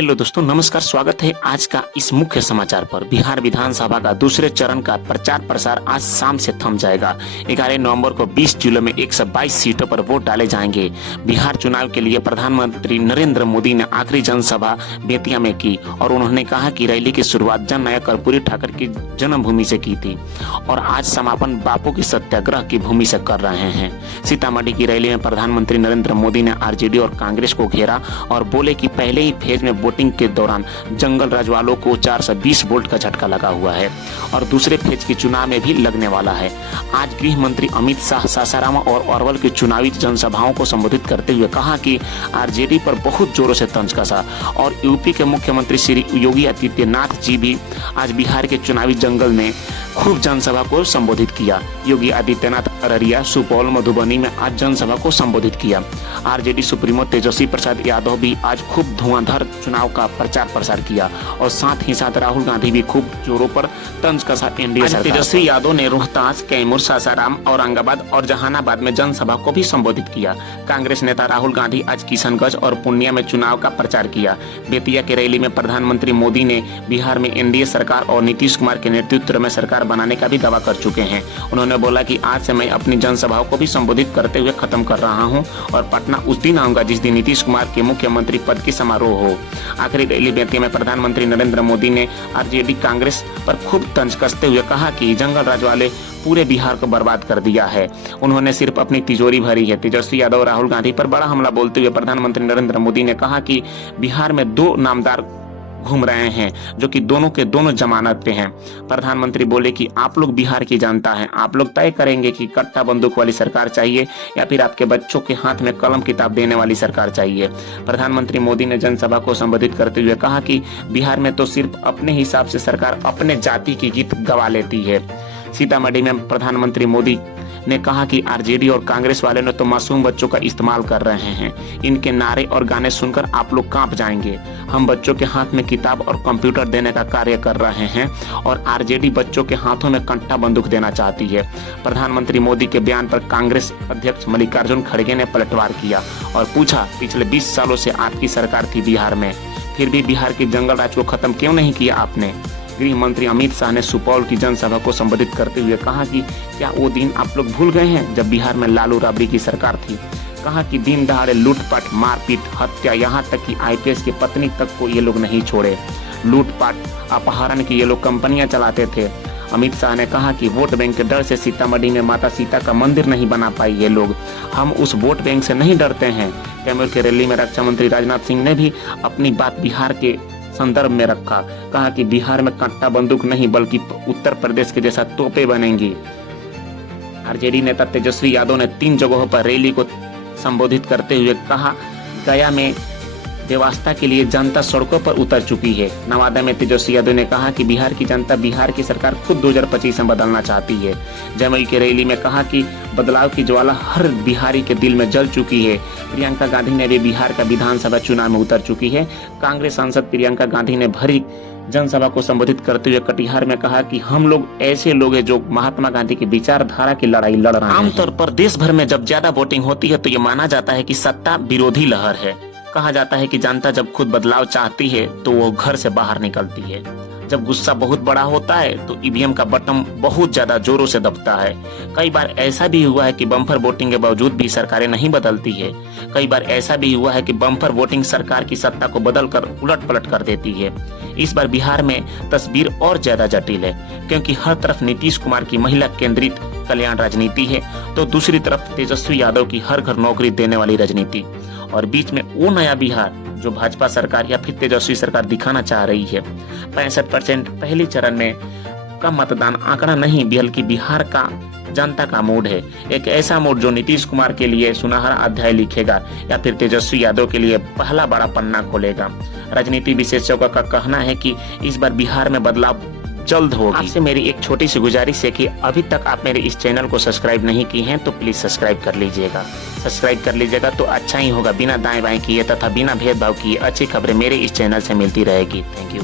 Hello दोस्तों, नमस्कार। स्वागत है आज का इस मुख्य समाचार पर। बिहार विधानसभा का दूसरे चरण का प्रचार प्रसार आज शाम से थम जाएगा। 11 नवंबर को 20 जिलों में 122 सीटों पर वोट डाले जाएंगे। बिहार चुनाव के लिए प्रधानमंत्री नरेंद्र मोदी ने आखिरी जनसभा बेतिया में की और उन्होंने कहा कि रैली की शुरुआत जननायक कर्पूरी ठाकुर की जन्मभूमि से की थी और आज समापन बापू की सत्याग्रह की भूमि से कर रहे हैं। सीतामढ़ी की रैली में प्रधानमंत्री नरेंद्र मोदी ने आरजेडी और कांग्रेस को घेरा और बोले कि पहले ही फेज में वोटिंग के दौरान जंगल राज वालों को 420 वोल्ट का झटका लगा हुआ है और दूसरे फेज के चुनाव में भी लगने वाला है। आज गृह मंत्री अमित शाह सासाराम और अरवल की चुनावी जनसभाओं को संबोधित करते हुए कहा कि आरजेडी पर बहुत जोरों से तंज कसा और यूपी के मुख्यमंत्री श्री योगी आदित्यनाथ जी भी आज बिहार के चुनावी जंगल में खूब जनसभा को संबोधित किया। योगी आदित्यनाथ अररिया, सुपौल, मधुबनी में आज जनसभा को संबोधित किया। आरजेडी सुप्रीमो तेजस्वी प्रसाद यादव भी आज खूब धुआंधार चुनाव का प्रचार प्रसार किया और साथ ही साथ राहुल गांधी भी खूब जोरों पर तंज कसा एनडीए सरकार। तेजस्वी यादव ने रोहतास, कैमूर, सासाराम, औरंगाबाद और जहानाबाद में जनसभा को भी संबोधित किया। कांग्रेस नेता राहुल गांधी आज किशनगंज और पूर्णिया में चुनाव का प्रचार किया। बेतिया की रैली में प्रधानमंत्री मोदी ने बिहार में एनडीए सरकार और नीतीश कुमार के नेतृत्व में सरकार बनाने का भी दावा कर चुके हैं। उन्होंने बोला कि आज से मैं अपनी जनसभाओं को भी संबोधित करते हुए खत्म कर रहा हूं और पटना उस दिन आऊंगा जिस दिन नीतीश कुमार के मुख्यमंत्री पद की समारोह हो। आखिरी रैली बेतिया में प्रधानमंत्री नरेंद्र मोदी ने आरजेडी कांग्रेस पर खूब तंज कसते हुए कहा कि जंगल राज वाले पूरे बिहार को बर्बाद कर दिया है, उन्होंने सिर्फ अपनी तिजोरी भरी है। तेजस्वी यादव राहुल गांधी पर बड़ा हमला बोलते हुए प्रधानमंत्री नरेंद्र मोदी ने कहा कि बिहार में दो नामदार घूम रहे हैं जो कि दोनों के दोनों जमानत पे हैं। प्रधानमंत्री बोले कि आप लोग बिहार की जनता हैं, आप लोग तय करेंगे कि कट्टा बंदूक वाली सरकार चाहिए या फिर आपके बच्चों के हाथ में कलम किताब देने वाली सरकार चाहिए। प्रधानमंत्री मोदी ने जनसभा को संबोधित करते हुए कहा कि बिहार में तो सिर्फ अपने हिसाब से सरकार अपने जाति की गीत गवा लेती है। सीतामढ़ी में प्रधानमंत्री मोदी ने कहा कि आरजेडी और कांग्रेस वाले ने तो मासूम बच्चों का इस्तेमाल कर रहे हैं। इनके नारे और गाने सुनकर आप लोग कांप जाएंगे। हम बच्चों के हाथ में किताब और कंप्यूटर देने का कार्य कर रहे हैं और आरजेडी बच्चों के हाथों में कट्टा बंदूक देना चाहती है। प्रधानमंत्री मोदी के बयान पर कांग्रेस अध्यक्ष मल्लिकार्जुन खड़गे ने पलटवार किया और पूछा, पिछले 20 सालों से आपकी सरकार थी बिहार में, फिर भी बिहार के जंगल राज को खत्म क्यों नहीं किया आपने। गृह मंत्री अमित शाह ने सुपौल की जनसभा को संबोधित करते हुए कहा कि क्या वो दिन आप लोग भूल गए हैं जब बिहार में लालू राबड़ी की सरकार थी। कहा कि दिन दहाड़े लूटपाट, मारपीट, हत्या, यहाँ तक कि आईपीएस की पत्नी तक को ये लोग नहीं छोड़े। लूटपाट, अपहरण की ये लोग कंपनियां चलाते थे। अमित शाह ने कहा कि वोट बैंक के डर से सीतामढ़ी में माता सीता का मंदिर नहीं बना पाई ये लोग। हम उस वोट बैंक से नहीं डरते हैं। कैमूर की रैली में रक्षा मंत्री राजनाथ सिंह ने भी अपनी बात बिहार के संदर्भ में रखा। कहा कि बिहार में कट्टा बंदूक नहीं बल्कि उत्तर प्रदेश के जैसा तोपे बनेंगी। आरजेडी नेता तेजस्वी यादव ने 3 जगहों पर रैली को संबोधित करते हुए कहा, गया में व्यवस्था के लिए जनता सड़कों पर उतर चुकी है। नवादा में तेजस्वी यादव ने कहा कि बिहार की जनता बिहार की सरकार खुद 2025 में बदलना चाहती है। जमुई की रैली में कहा कि बदलाव की ज्वाला हर बिहारी के दिल में जल चुकी है। प्रियंका गांधी ने भी बिहार का विधानसभा चुनाव में उतर चुकी है। कांग्रेस सांसद प्रियंका गांधी ने भरी जनसभा को संबोधित करते हुए कटिहार में कहा कि हम लोग ऐसे लोग हैं जो महात्मा गांधी की विचारधारा की लड़ाई लड़ रहे हैं। आमतौर पर देश भर में जब ज्यादा वोटिंग होती है तो ये माना जाता है कि सत्ता विरोधी लहर है। कहा जाता है कि जनता जब खुद बदलाव चाहती है तो वो घर से बाहर निकलती है। जब गुस्सा बहुत बड़ा होता है तो ईवीएम का बटन बहुत ज्यादा जोरों से दबता है। कई बार ऐसा भी हुआ है कि बम्पर वोटिंग के बावजूद भी सरकारें नहीं बदलती है। कई बार ऐसा भी हुआ है कि बम्पर वोटिंग सरकार की सत्ता को बदलकर उलट पलट कर देती है। इस बार बिहार में तस्वीर और ज्यादा जटिल है क्योंकि हर तरफ नीतीश कुमार की महिला केंद्रित कल्याण राजनीति है तो दूसरी तरफ तेजस्वी यादव की हर घर नौकरी देने वाली राजनीति और बीच में वो नया बिहार जो भाजपा सरकार या फिर तेजस्वी सरकार दिखाना चाह रही है। 65% पहले चरण में का मतदान आंकड़ा नहीं बल्कि बिहार का जनता का मूड है। एक ऐसा मूड जो नीतीश कुमार के लिए सुनहरा अध्याय लिखेगा या फिर तेजस्वी यादव के लिए पहला बड़ा पन्ना खोलेगा। राजनीति विशेषज्ञों का कहना है कि इस बार बिहार में बदलाव जल्द होगी। आपसे मेरी एक छोटी सी गुजारिश है कि अभी तक आप मेरे इस चैनल को सब्सक्राइब नहीं किए हैं तो प्लीज सब्सक्राइब कर लीजिएगा। सब्सक्राइब कर लीजिएगा तो अच्छा ही होगा। बिना दाएं बाएं किए तथा बिना भेदभाव किए अच्छी खबरें मेरे इस चैनल से मिलती रहेगी। Thank you.